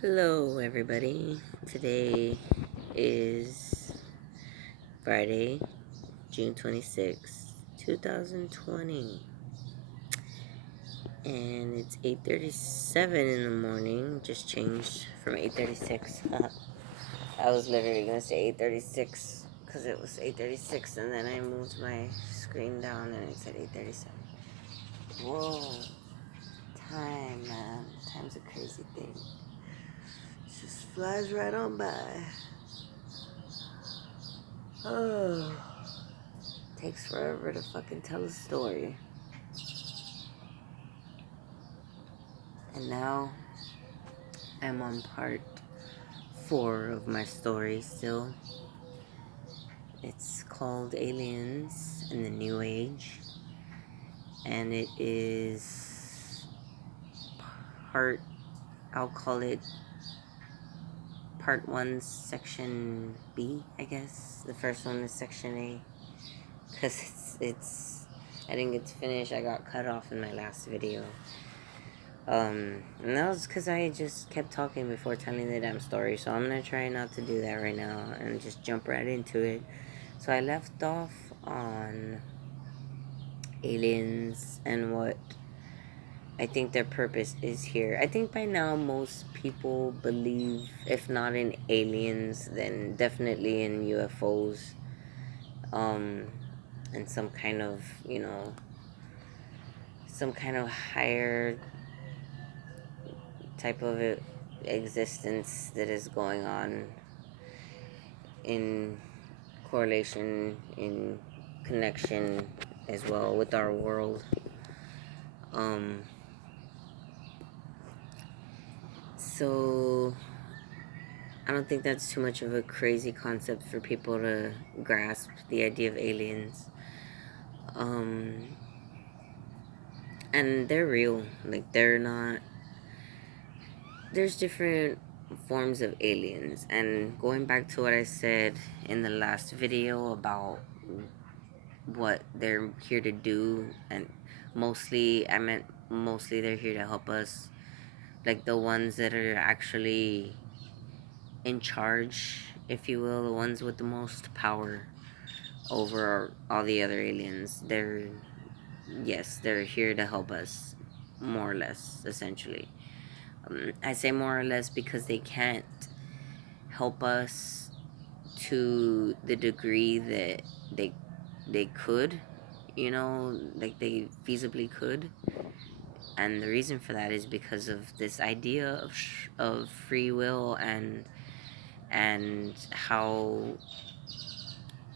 Hello, everybody. Today is Friday, June 26th, 2020, and it's 8:37 in the morning. Just changed from 8:36. I was literally gonna say 8:36 because it was 8:36, and then I moved my screen down and it said 8:37. Whoa, time, man. Time's a crazy thing. It just flies right on by. Oh. Takes forever to fucking tell a story. And now I'm on part 4 of my story still. It's called Aliens in the New Age. And it is part, I'll call it part 1, section B, I guess. The first one is section A. Because I didn't get to finish. I got cut off in my last video. And that was because I just kept talking before telling the damn story, so I'm gonna try not to do that right now and just jump right into it. So I left off on aliens and what I think their purpose is here. I think by now most people believe, if not in aliens, then definitely in UFOs, and some kind of, some kind of higher type of existence that is going on in correlation, in connection as well with our world. So I don't think that's too much of a crazy concept for people to grasp the idea of aliens. And they're real. Like, they're not. There's different forms of aliens, and going back to what I said in the last video about what they're here to do, and I meant mostly they're here to help us, like the ones that are actually in charge, if you will, the ones with the most power over all the other aliens. They're here to help us, more or less, essentially. I say more or less because they can't help us to the degree that they could, like they feasibly could. And the reason for that is because of this idea of free will, and how,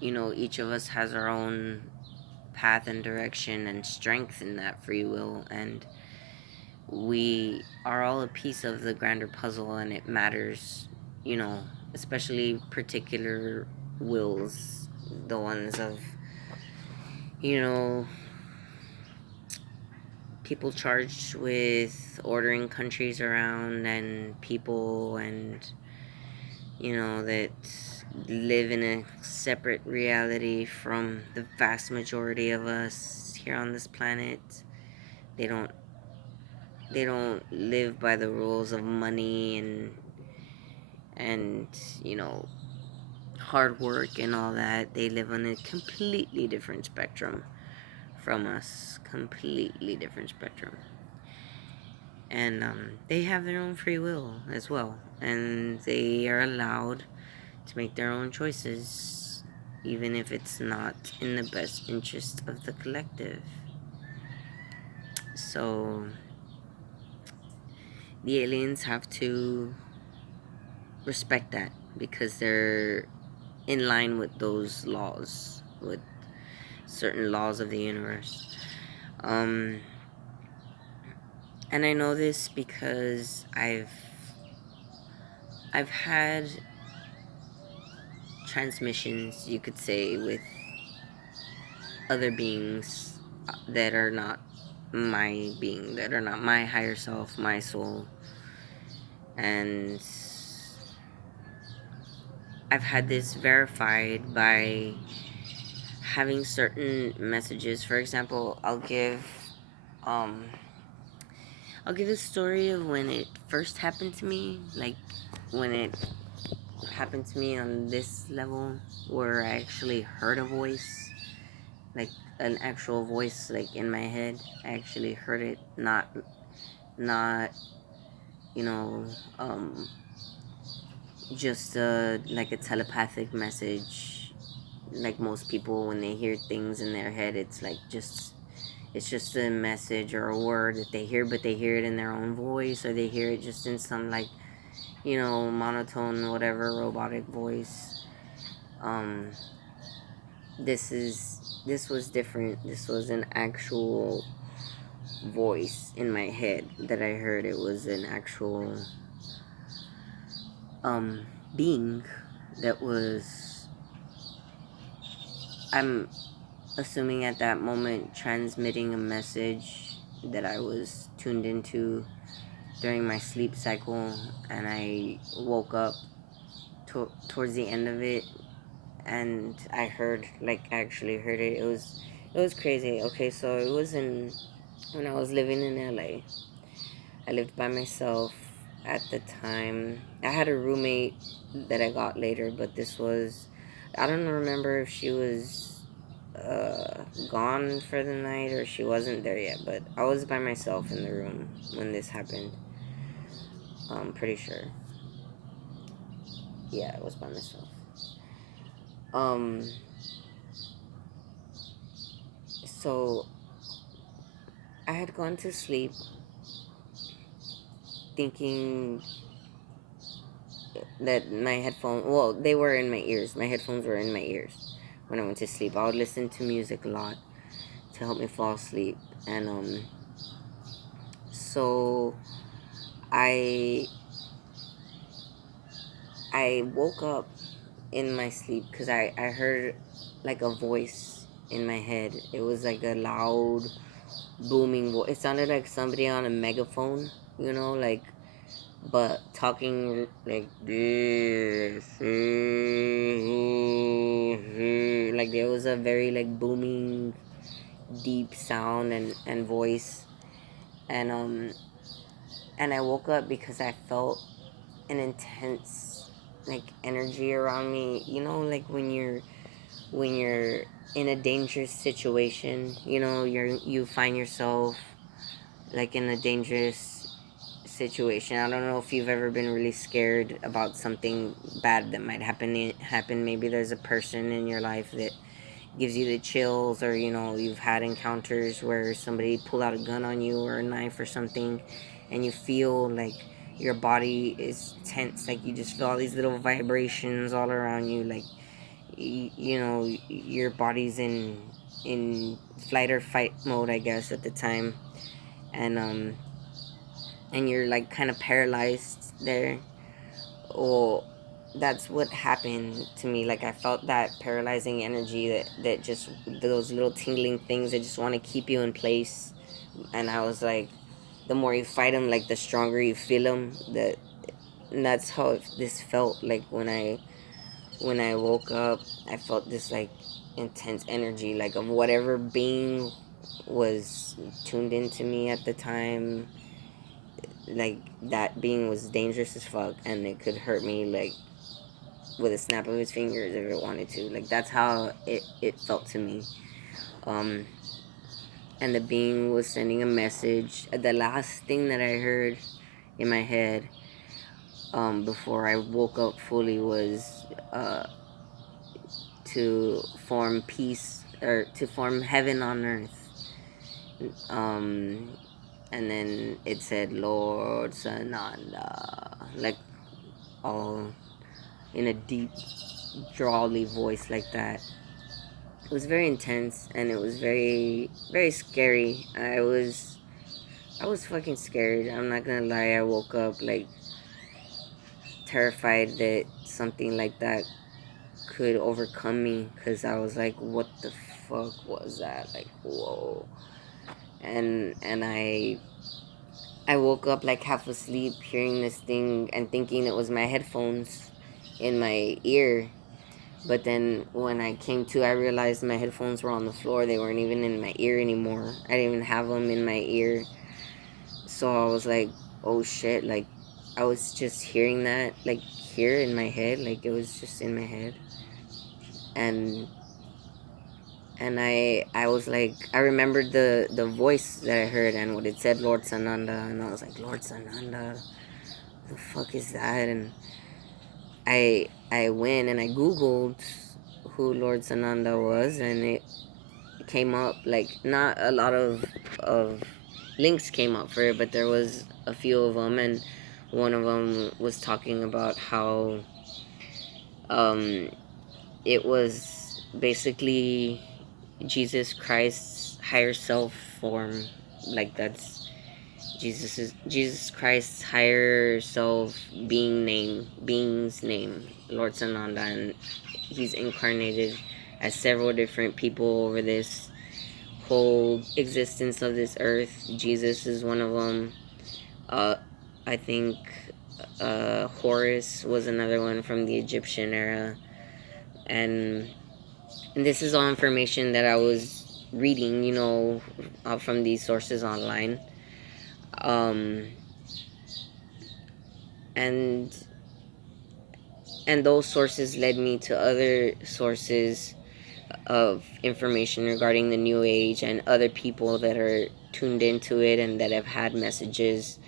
each of us has our own path and direction and strength in that free will, and we are all a piece of the grander puzzle, and it matters, especially particular wills, the ones of, you know people charged with ordering countries around and people, and that live in a separate reality from the vast majority of us here on this planet. They don't they don't live by the rules of money and hard work and all that. They live on a completely different spectrum from us, completely different spectrum. And they have their own free will as well, and they are allowed to make their own choices, even if it's not in the best interest of the collective. So the aliens have to respect that, because they're in line with those laws, with certain laws of the universe. And I know this because I've had transmissions, you could say, with other beings that are not my being, that are not my higher self, my soul. And I've had this verified by having certain messages. For example, I'll give a story of when it first happened to me, like when it happened to me on this level where I actually heard a voice, like an actual voice, like in my head. I actually heard it, not you know, um, just like a telepathic message. Like most people, when they hear things in their head, it's just a message or a word that they hear, but they hear it in their own voice, or they hear it just in some like monotone, whatever, robotic voice. Um, this was different. This was an actual voice in my head that I heard. It was an actual um being that was, I'm assuming at that moment, transmitting a message that I was tuned into during my sleep cycle, and I woke up towards the end of it, and I heard, like, I actually heard it. It was crazy. Okay, so it was in when I was living in LA. I lived by myself at the time. I had a roommate that I got later, but this was, I don't remember if she was gone for the night or she wasn't there yet, but I was by myself in the room when this happened. I'm pretty sure. Yeah, I was by myself. Um, so I had gone to sleep thinking that my headphones, well, they were in my ears. My headphones were in my ears when I went to sleep. I would listen to music a lot to help me fall asleep. And so I I woke up in my sleep because I heard like a voice in my head. It was like a loud booming voice. It sounded like somebody on a megaphone, like, but talking like this. Like there was a very like booming deep sound and voice. And I woke up because I felt an intense like energy around me, like when you're in a dangerous situation, you find yourself like in a dangerous situation. I don't know if you've ever been really scared about something bad that might happen. Maybe there's a person in your life that gives you the chills, or you've had encounters where somebody pulled out a gun on you or a knife or something, and you feel like your body is tense, like you just feel all these little vibrations all around you, like your body's in flight or fight mode, I guess, at the time. And you're like kind of paralyzed there. Well, that's what happened to me. Like I felt that paralyzing energy, that just those little tingling things that just want to keep you in place. And I was like, the more you fight them, like the stronger you feel them. And that's how this felt like when I woke up. I felt this like intense energy, like of whatever being was tuned into me at the time. Like that being was dangerous as fuck, and it could hurt me like with a snap of his fingers if it wanted to. Like that's how it felt to me. Um, and the being was sending a message. The last thing that I heard in my head, before I woke up fully, was to form peace, or to form heaven on earth. Um, and then it said Lord Sananda, like all in a deep, drawly voice like that. It was very intense, and it was very, very scary. I was fucking scared. I'm not gonna lie. I woke up like terrified that something like that could overcome me, because I was like, what the fuck was that? Like, whoa. And I woke up like half asleep hearing this thing and thinking it was my headphones in my ear. But then when I came to, I realized my headphones were on the floor. They weren't even in my ear anymore. I didn't even have them in my ear. So I was like, oh shit, like I was just hearing that like here in my head, like it was just in my head. And I was like, I remembered the voice that I heard and what it said, Lord Sananda, and I was like, Lord Sananda, the fuck is that? And I went and I googled who Lord Sananda was, and it came up like not a lot of links came up for it, but there was a few of them, and one of them was talking about how um it was basically Jesus Christ's higher self form, like that's Jesus Christ's higher self being's name, Lord Sananda, and he's incarnated as several different people over this whole existence of this earth. Jesus is one of them. Uh, I think Horus was another one from the Egyptian era, and this is all information that I was reading, from these sources online. Um, and those sources led me to other sources of information regarding the new age and other people that are tuned into it and that have had messages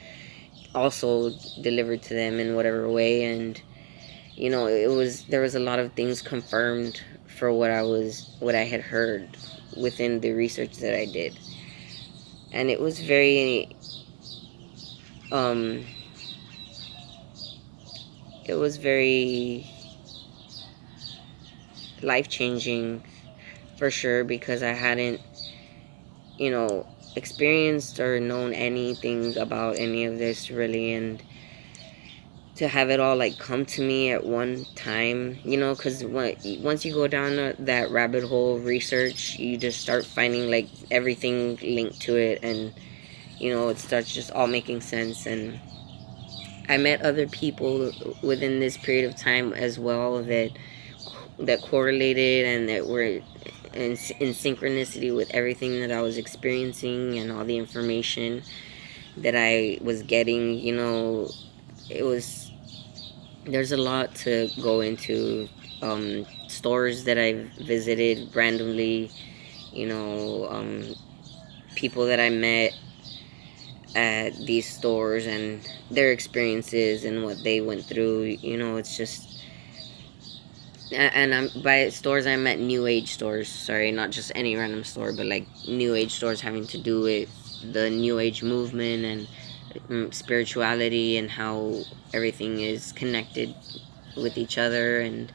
also delivered to them in whatever way. And there was a lot of things confirmed for what I had heard within the research that I did. And it was um very life changing for sure, because I hadn't, you know, experienced or known anything about any of this really. And to have it all like come to me at one time, because once you go down that rabbit hole of research, you just start finding like everything linked to it, and it starts just all making sense. And I met other people within this period of time as well that correlated and that were in synchronicity with everything that I was experiencing and all the information that I was getting. It was there's a lot to go into. Stores that I've visited randomly, people that I met at these stores and their experiences and what they went through. It's just, and by stores I meant new age stores. Sorry, not just any random store, but like new age stores having to do with the new age movement and spirituality and how everything is connected with each other. And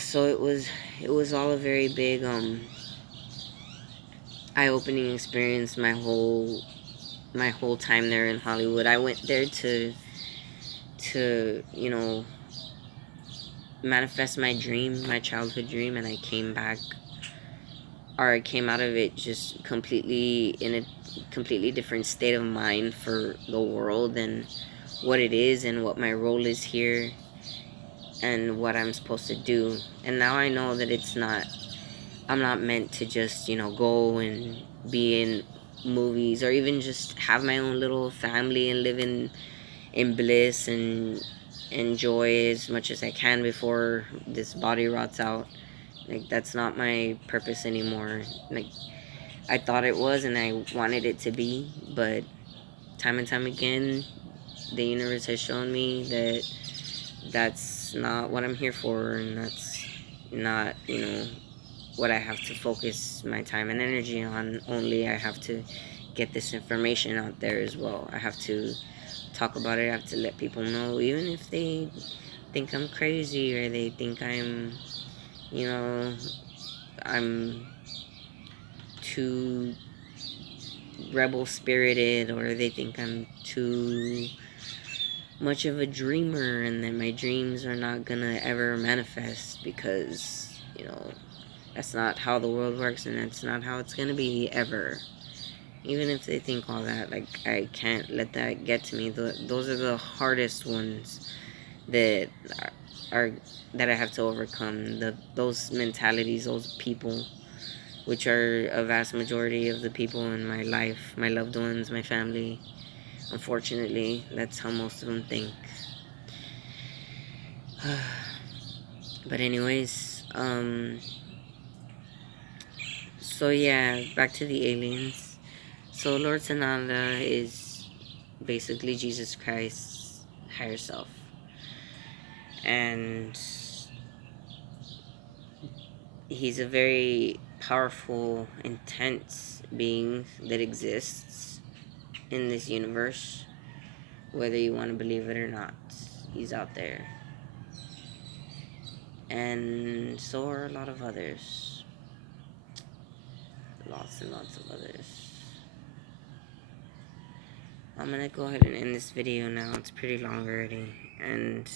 so it was all a very big eye-opening experience. My whole time there in Hollywood, I went there to manifest my dream, my childhood dream, and I came back, or I came out of it just completely in a completely different state of mind for the world and what it is and what my role is here and what I'm supposed to do. And now I know that I'm not meant to just, go and be in movies or even just have my own little family and live in bliss and enjoy as much as I can before this body rots out. Like, that's not my purpose anymore. Like, I thought it was and I wanted it to be, but time and time again, the universe has shown me that that's not what I'm here for, and that's not, what I have to focus my time and energy on. Only I have to get this information out there as well. I have to talk about it. I have to let people know, even if they think I'm crazy or they think you know, I'm too rebel spirited, or they think I'm too much of a dreamer and that my dreams are not gonna ever manifest, because, that's not how the world works and that's not how it's gonna be ever. Even if they think all that, like, I can't let that get to me. Those are the hardest ones that are that I have to overcome. Those mentalities, those people which are a vast majority of the people in my life, my loved ones, my family. Unfortunately, that's how most of them think. But anyways, so yeah, back to the aliens. So Lord Sananda is basically Jesus Christ's higher self. And he's a very powerful, intense being that exists in this universe, whether you want to believe it or not. He's out there. And so are a lot of others. Lots and lots of others. I'm gonna go ahead and end this video now. It's pretty long already. And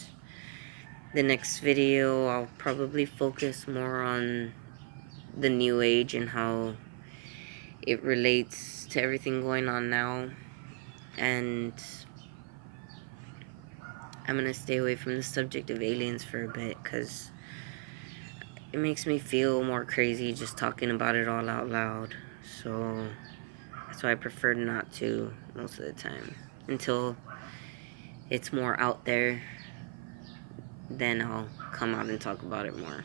the next video, I'll probably focus more on the new age and how it relates to everything going on now. And I'm gonna stay away from the subject of aliens for a bit because it makes me feel more crazy just talking about it all out loud. So that's why I prefer not to most of the time. Until it's more out there, then I'll come out and talk about it more.